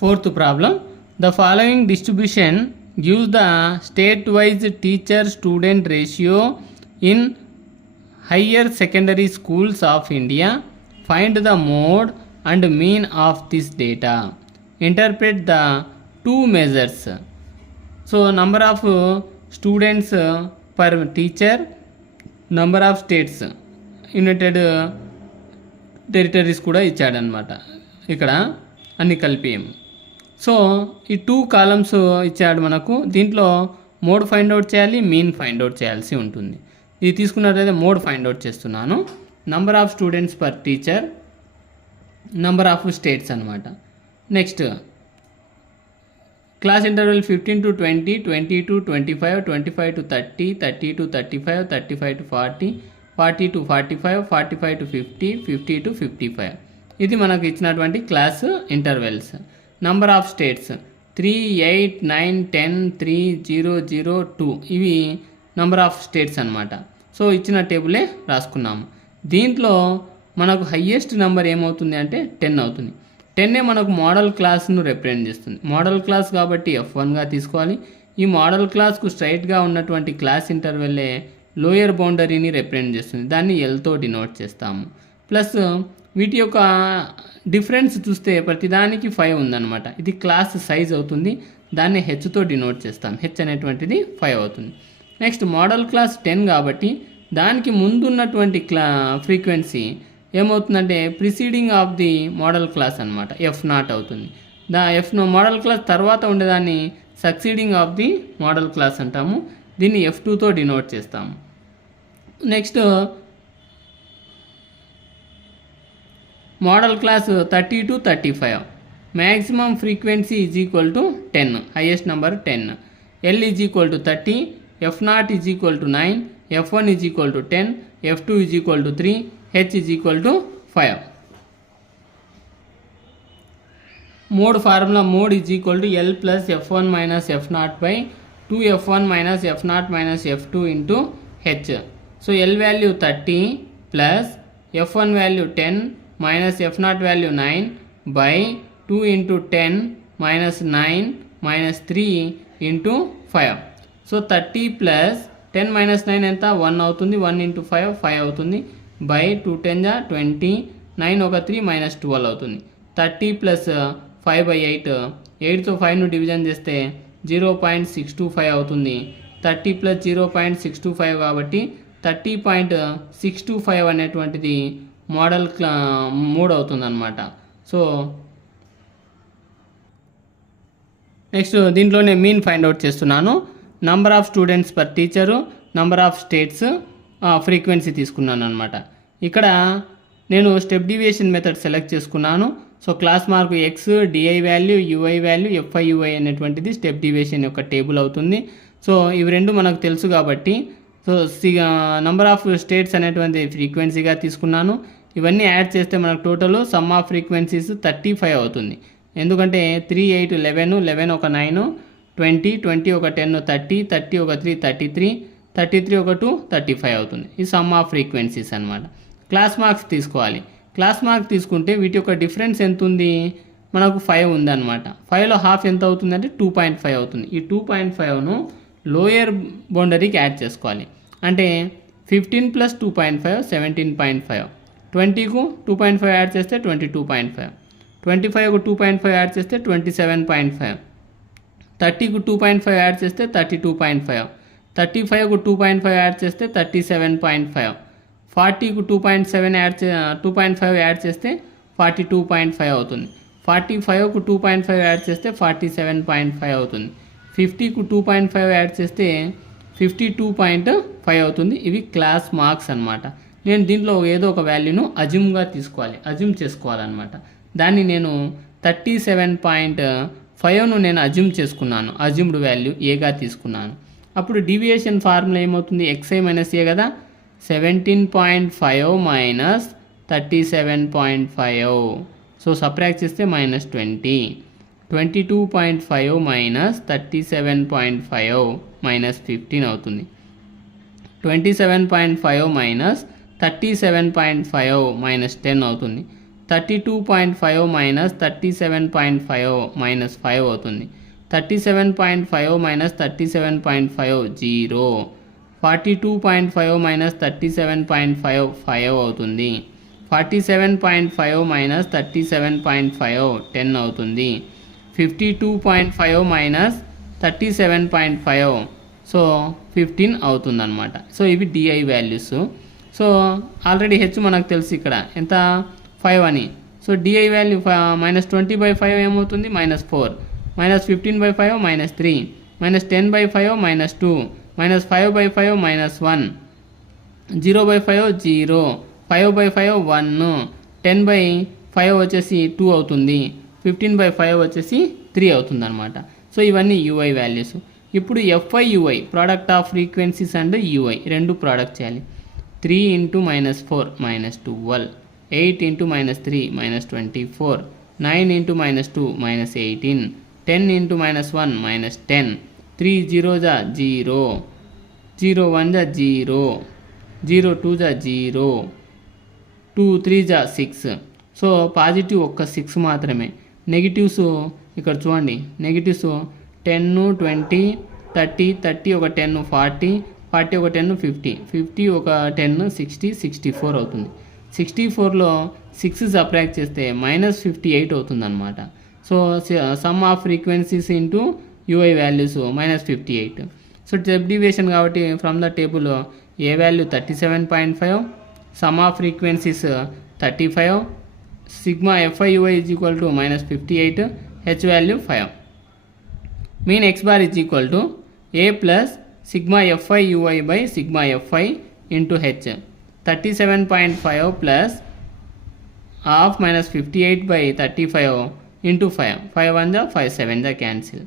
Fourth problem, the following distribution gives the state-wise teacher-student ratio in higher secondary schools of India. Find the mode and mean of this data. Interpret the two measures. So number of students per teacher, number of states, United territories కూడా ఇచ్చాడనమాట ఇక్కడ అన్ని కలిపి. So ఈ 2 columns ఇచ్చాడు మనకు. దీంట్లో mode find out చేయాలి, మీన్ ఫైండ్ అవుట్ చేయాల్సి ఉంటుంది. ఇది తీసుకున్నట్లయితే మోడ్ ఫైండ్ అవుట్ చేస్తున్నాను. Number of students per teacher, number of states అనమాట. Next class interval 15 to 20, 20 to 25, 25 to 30, 30 to 35, 35 to 40, 40 to 45, 45 to 50, 50 to 55. ఇది మనకు ఇచ్చినటువంటి class intervals. Number of states 3, 8, 9, 10, 3, 0, 0, 2 ఇవి నంబర్ ఆఫ్ స్టేట్స్ అనమాట. సో ఇచ్చిన టేబులే రాసుకున్నాము. దీంట్లో మనకు హయ్యెస్ట్ నెంబర్ ఏమవుతుంది అంటే 10 అవుతుంది. 10 మనకు మోడల్ క్లాస్ను రిప్రజెంట్ చేస్తుంది. మోడల్ క్లాస్ కాబట్టి F1గా తీసుకోవాలి. ఈ మోడల్ క్లాస్కు స్ట్రైట్గా ఉన్నటువంటి క్లాస్ ఇంటర్వెల్లే లోయర్ బౌండరీని రిప్రజెంట్ చేస్తుంది. దాన్ని Lతో డినోట్ చేస్తాము. ప్లస్ వీటి యొక్క డిఫరెన్స్ చూస్తే ప్రతిదానికి 5 ఉందన్నమాట. ఇది క్లాస్ సైజ్ అవుతుంది. దాన్ని Hతో డినోట్ చేస్తాం. H అనేటువంటిది 5 అవుతుంది. నెక్స్ట్ మోడల్ క్లాస్ 10 కాబట్టి దానికి ముందున్నటువంటి ఫ్రీక్వెన్సీ ఏమవుతుందంటే preceding of the modal class అనమాట, F0 అవుతుంది. మోడల్ క్లాస్ తర్వాత ఉండేదాన్ని succeeding of the modal class అంటాము. దీన్ని F2తో డినోట్ చేస్తాము. Next modal class 30 to 35, maximum frequency is equal to 10, highest number 10. L is equal to 30, F0 is equal to 9, F1 is equal to 10, F2 is equal to 3, H is equal to 5. Mode formula, mode is equal to L plus F1 minus F0 by 2F1 minus F0 minus F2 into H. So L value 30 plus F1 value 10 minus F0 value 9 by 2 into 10 minus 9 minus 3 into 5. So 30 plus 10 minus 9 ఎంత 1 అవుతుంది. 1 into 5 5 అవుతుంది. By 2 10 20, 9 ఒక 3 minus 12 అవుతుంది. 30 plus 5 by 8, 8తో 5ను division చేస్తే 0.625 అవుతుంది. 30 plus 0.625 కాబట్టి 30.625 అనేటువంటిది model mode అవుతుంది అనమాట. సో నెక్స్ట్ దీంట్లోనే మీన్ ఫైండ్ అవుట్ చేస్తున్నాను. Number of students per teacher, number of states, frequency తీసుకున్నాను అనమాట. ఇక్కడ నేను స్టెప్ డివియేషన్ మెథడ్ సెలెక్ట్ చేసుకున్నాను. So class mark X, DI value, UI value, FIUI అనేటువంటిది స్టెప్ డివియేషన్ యొక్క టేబుల్ అవుతుంది. సో ఇవి రెండు మనకు తెలుసు కాబట్టి సో నంబర్ ఆఫ్ స్టేట్స్ అనేటువంటి ఫ్రీక్వెన్సీగా తీసుకున్నాను. ఇవన్నీ యాడ్ చేస్తే మనకు టోటల్ సమ్ ఆఫ్ ఫ్రీక్వెన్సీస్ 35 అవుతుంది. ఎందుకంటే 3, 8, 11, 11 ఒక 9, 20, 20 ఒక 10, 30, 30 ఒక 3, 33, 33 ఒక 2, 35 అవుతుంది. ఈ సమ్ ఆఫ్ ఫ్రీక్వెన్సీస్ అనమాట. క్లాస్ మార్క్స్ తీసుకోవాలి. క్లాస్ మార్క్ తీసుకుంటే వీటి యొక్క డిఫరెన్స్ ఎంత ఉంది, మనకు 5 ఉందన్నమాట. 5లో హాఫ్ ఎంత అవుతుంది అంటే 2.5 అవుతుంది. ఈ 2.5ను లోయర్ బౌండరీకి యాడ్ చేసుకోవాలి. అంటే 15 ప్లస్ 2.5 17.5, 20కు 2.5 యాడ్ చేస్తే 22.5, 25కు 2.5 యాడ్ చేస్తే 27.5, 30కు 2.5 యాడ్ చేస్తే 32.5, 35కు 2.5 యాడ్ చేస్తే 37.5, 40కు 2.5 యాడ్ చేస్తే 42.5 అవుతుంది. 45కు 2.5 యాడ్ చేస్తే 47.5 అవుతుంది. 50కు 2.5 యాడ్ చేస్తే 52.5 అవుతుంది. ఇవి క్లాస్ మార్క్స్ అనమాట. నేను దీంట్లో ఏదో ఒక వాల్యూను అజ్యూమ్ చేసుకోవాలన్నమాట. దాన్ని నేను 37.5ను నేను అజ్యూమ్ చేసుకున్నాను. అజ్యూమ్డ్ వాల్యూ ఏగా తీసుకున్నాను. అప్పుడు డీవియేషన్ ఫార్ములా ఏమవుతుంది, xi మైనస్ ఏ కదా. 17.5 మైనస్ 37.5, సో సబ్ట్రాక్ట్ చేస్తే -20. 22.5 మైనస్ 37.5 మైనస్ 15 అవుతుంది. 27.5 మైనస్ 37.5 మైనస్ 10 అవుతుంది. 32.5 మైనస్ 37.5 మైనస్ 5 అవుతుంది. 37.5 మైనస్ 37.5 0. 42.5 మైనస్ 37.5 5 అవుతుంది. 47.5 మైనస్ 37.5 10 అవుతుంది. 52.5 మైనస్ 37.5 సో 15 అవుతుంది అనమాట. సో ఇవి DI values. So already H మనకు తెలుసు ఇక్కడ ఎంత 5 అని. సో డిఐ వాల్యూ -20/5 ఏమవుతుంది -4, -15/5 -3, -10/5 -2, -5/5 -1, 0/5 0, 5/5 1, 10/5 వచ్చేసి 2 అవుతుంది, 15/5 వచ్చేసి 3 అవుతుంది అనమాట. సో ఇవన్నీ యూఐ వాల్యూస్. ఇప్పుడు FI UI product of frequencies and UI రెండు ప్రోడక్ట్ చేయాలి. 3 × -4 -12, 8 × -3 -24, 9 × -2 -18, 10 × -1 -10, 3 0 0, 0 1 0, 0 2 0, 2 3 6. సో పాజిటివ్ ఒక్క 6 మాత్రమే. నెగిటివ్స్ ఇక్కడ చూడండి, నెగిటివ్స్ 10 20 30 30 ఒక 10 40 40 ఒక 10 50 50 ఒక 10 60 64 అవుతుంది. 64లో 6 సబ్ట్రాక్ట్ చేస్తే -58 అవుతుంది అనమాట. So sum of frequencies into UI values -58. So step deviation కాబట్టి from the table A value 37.5, sum of frequencies 35, sigma FI UI is equal to -58, H value 5. Mean X bar is equal to A plus sigma FI UI by sigma FI into H. 37.5 plus half -58/35 into 5. 5 1 5 7 cancel.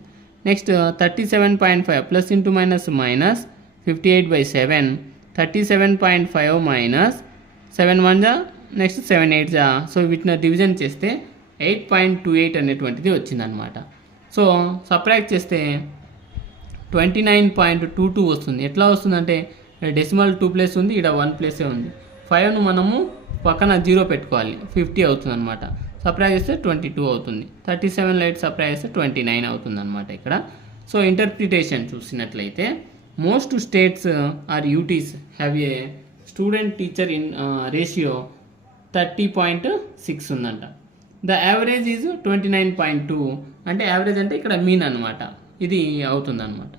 Next 37.5 plus into minus -58/7, 37.5 minus 7 1 next 7 8. So వీటిని division చేస్తే 8.28 అనేటువంటిది వచ్చిందనమాట. So subtract చేస్తే 29.22 వస్తుంది. ఎట్లా వస్తుందంటే decimal 2 place ఉంది, ఇక్కడ 1 ప్లేసే ఉంది. 5ను మనము పక్కన 0 పెట్టుకోవాలి, 50 అవుతుంది అనమాట. సబ్ట్రాక్ట్ చేస్తే 22 అవుతుంది. 37 8 సబ్ట్రాక్ట్ చేస్తే 29 అవుతుంది అనమాట ఇక్కడ. సో ఇంటర్ప్రిటేషన్ చూసినట్లయితే most states are UTs have a student teacher in ratio 30.6 ఉందంట. The average is 29.2. అంటే యావరేజ్ అంటే ఇక్కడ మీన్ అనమాట, ఇది అవుతుంది అనమాట.